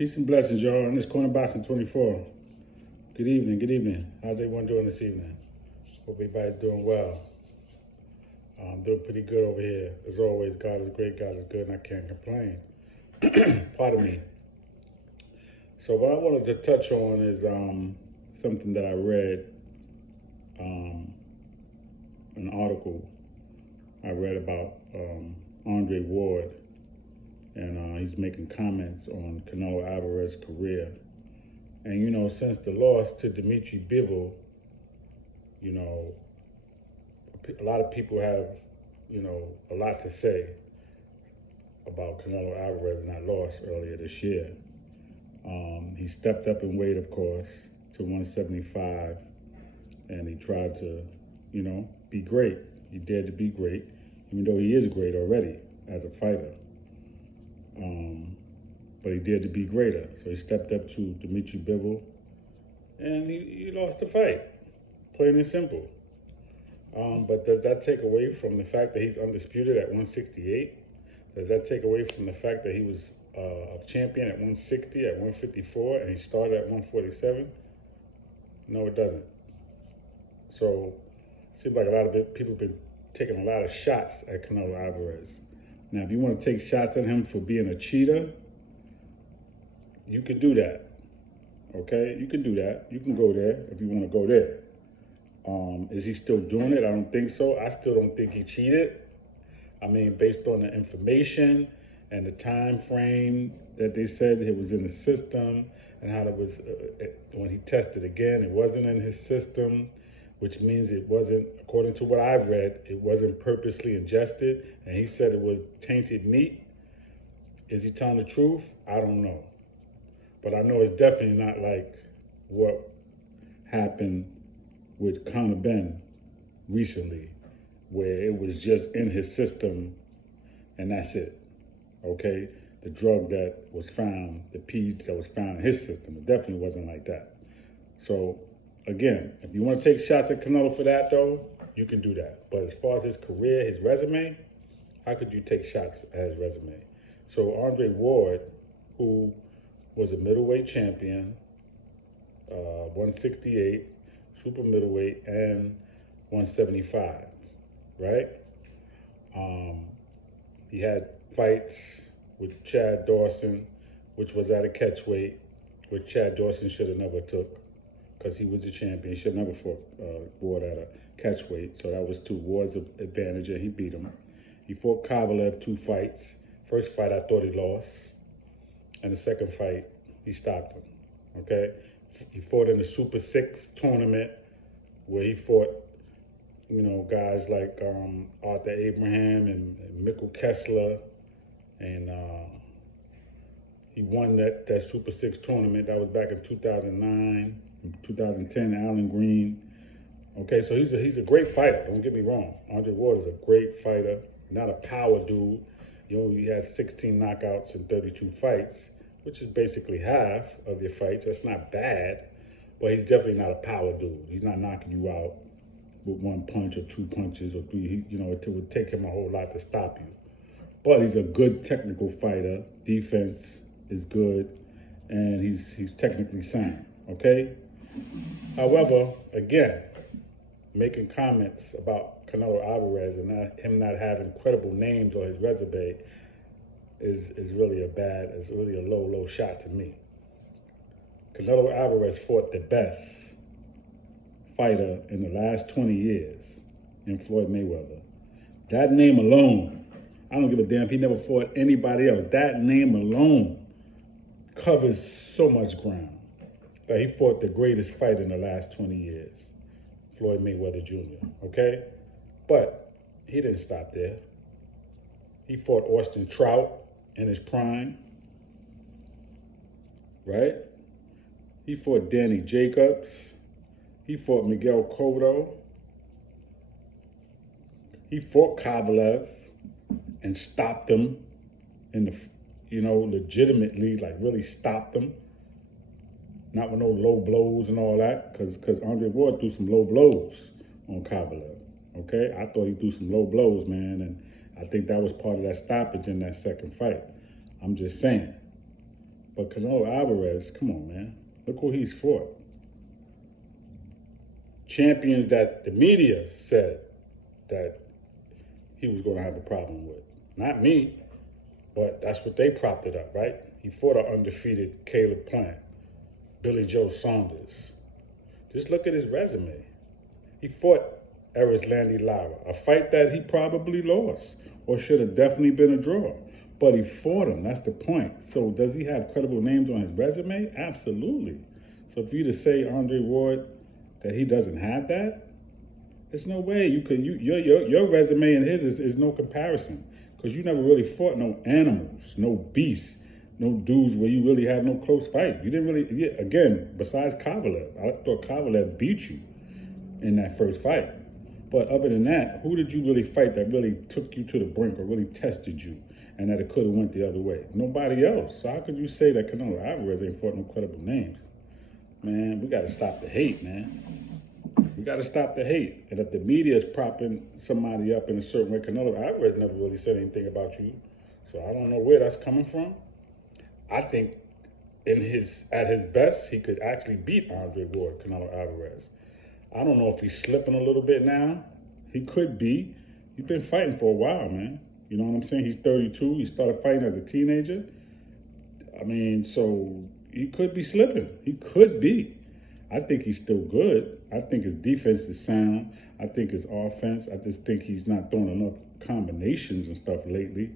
Peace and blessings, y'all. In this corner boxing 24. Good evening. Good evening. How's everyone doing this evening? Hope everybody's doing well. I'm doing pretty good over here. As always, God is great, God is good, and I can't complain. Pardon me. So what I wanted to touch on is something that I read, an article I read about Andre Ward, and he's making comments on Canelo Alvarez's career. And, you know, since the loss to Dimitri Bivol, you know, a lot of people have, you know, a lot to say about Canelo Alvarez and that loss earlier this year. He stepped up in weight, of course, to 175, and he tried to, you know, be great. He dared to be great, even though he is great already as a fighter. But he dared to be greater. So he stepped up to Dimitri Bivol, and he lost the fight, plain and simple. But does that take away from the fact that he's undisputed at 168? Does that take away from the fact that he was a champion at 160, at 154, and he started at 147? No, it doesn't. So it seems like a lot of people have been taking a lot of shots at Canelo Alvarez. Now, if you want to take shots at him for being a cheater, you can do that. Okay? You can do that. You can go there if you want to go there. Is he still doing it? I don't think so. I still don't think he cheated. I mean, based on the information and the time frame that they said it was in the system, and how it was, when he tested again, it wasn't in his system, which means it wasn't, according to what I've read, it wasn't purposely ingested, and he said it was tainted meat. Is he telling the truth? I don't know. But I know it's definitely not like what happened with Conor Ben recently, where it was just in his system and that's it, okay? The drug that was found, the PEDS that was found in his system, it definitely wasn't like that. So, again, if you want to take shots at Canelo for that, though, you can do that. But as far as his career, his resume, how could you take shots at his resume? So Andre Ward, who was a middleweight champion, 168, super middleweight, and 175, right? He had fights with Chad Dawson, which was at a catchweight, which Chad Dawson should have never took because he was the champion. He should have never fought Ward at a catchweight, so that was to Ward's advantage, and he beat him. He fought Kovalev 2 fights. First fight, I thought he lost, and the second fight, he stopped him, okay? He fought in the Super 6 tournament where he fought, you know, guys like Arthur Abraham and Mikkel Kessler, and he won that Super 6 tournament. That was back in 2009, 2010, Alan Green. Okay, so he's a great fighter, don't get me wrong. Andre Ward is a great fighter, not a power dude. He had 16 knockouts in 32 fights, which is basically half of your fights. That's not bad, but he's definitely not a power dude. He's not knocking you out with 1 punch or 2 punches or 3. It would take him a whole lot to stop you. But he's a good technical fighter. Defense is good, and he's technically sound, okay? However, again, making comments about Canelo Alvarez and him not having credible names on his resume is really a low shot to me. Canelo Alvarez fought the best fighter in the last 20 years in Floyd Mayweather. That name alone, I don't give a damn if he never fought anybody else. That name alone covers so much ground that he fought the greatest fight in the last 20 years, Floyd Mayweather Jr., okay? But he didn't stop there. He fought Austin Trout in his prime, right? He fought Danny Jacobs. He fought Miguel Cotto. He fought Kovalev and stopped him in the, legitimately, like really stopped him. Not with no low blows and all that, because Andre Ward threw some low blows on Kovalev, okay? I thought he threw some low blows, man, and I think that was part of that stoppage in that second fight. I'm just saying. But Canelo Alvarez, come on, man. Look who he's fought. Champions that the media said that he was going to have a problem with. Not me, but that's what they propped it up, right? He fought an undefeated Caleb Plant, Billy Joe Saunders. Just look at his resume. He fought Erislandy Lara, a fight that he probably lost or should have definitely been a draw. But he fought him. That's the point. So does he have credible names on his resume? Absolutely. So for you to say Andre Ward that he doesn't have that, there's no way you could. Your resume and his is no comparison because you never really fought no animals, no beasts, no dudes where you really had no close fight. You didn't really. Again, besides Kovalev, I thought Kovalev beat you in that first fight. But other than that, who did you really fight that really took you to the brink or really tested you and that it could have went the other way? Nobody else. So how could you say that Canelo Alvarez ain't fought no credible names? Man, we got to stop the hate, man. We got to stop the hate. And if the media is propping somebody up in a certain way, Canelo Alvarez never really said anything about you. So I don't know where that's coming from. I think at his best, he could actually beat Andre Ward, Canelo Alvarez. I don't know if he's slipping a little bit now. He could be. He's been fighting for a while, man. You know what I'm saying? He's 32. He started fighting as a teenager. I mean, so he could be slipping. He could be. I think he's still good. I think his defense is sound. I think his offense, I just think he's not throwing enough combinations and stuff lately.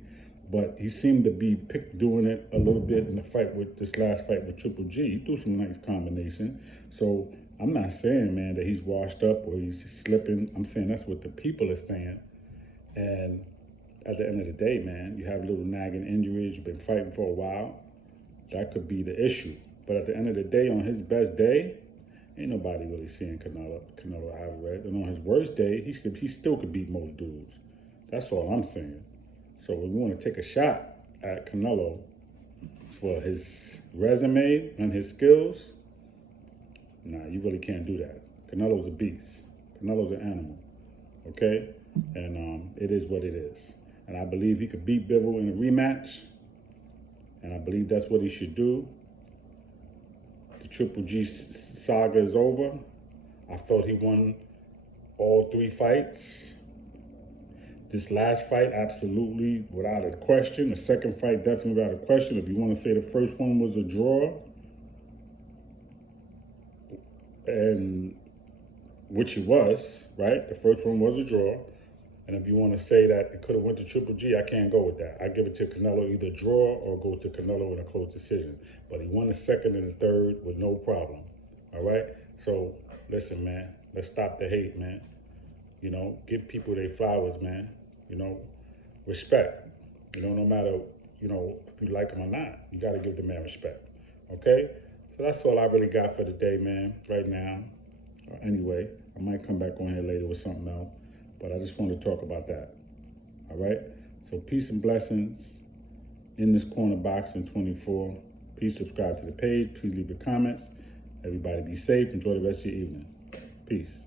But he seemed to be doing it a little bit in the fight with this last fight with Triple G. He threw some nice combination. So I'm not saying, man, that he's washed up or he's slipping. I'm saying that's what the people are saying. And at the end of the day, man, you have little nagging injuries. You've been fighting for a while. That could be the issue. But at the end of the day, on his best day, ain't nobody really seeing Canelo Alvarez. And on his worst day, he still could beat most dudes. That's all I'm saying. So we want to take a shot at Canelo for his resume and his skills. Nah, you really can't do that. Canelo's a beast. Canelo's an animal. Okay? And it is what it is. And I believe he could beat Bivol in a rematch. And I believe that's what he should do. The Triple G saga is over. I felt he won all 3 fights. This last fight, absolutely, without a question. The second fight, definitely without a question. If you want to say the first one was a draw, and which it was, right? The first one was a draw. And if you want to say that it could have went to Triple G, I can't go with that. I give it to Canelo, either draw or go to Canelo in a close decision. But he won the second and the third with no problem. All right? So, listen, man, let's stop the hate, man. You know, give people their flowers, man. You know, respect. You know, no matter, you know, if you like them or not, you got to give the man respect. Okay? So that's all I really got for the day, man, right now. Anyway, I might come back on here later with something else. But I just want to talk about that. All right? So peace and blessings in this corner box in 24. Please subscribe to the page. Please leave your comments. Everybody be safe. Enjoy the rest of your evening. Peace.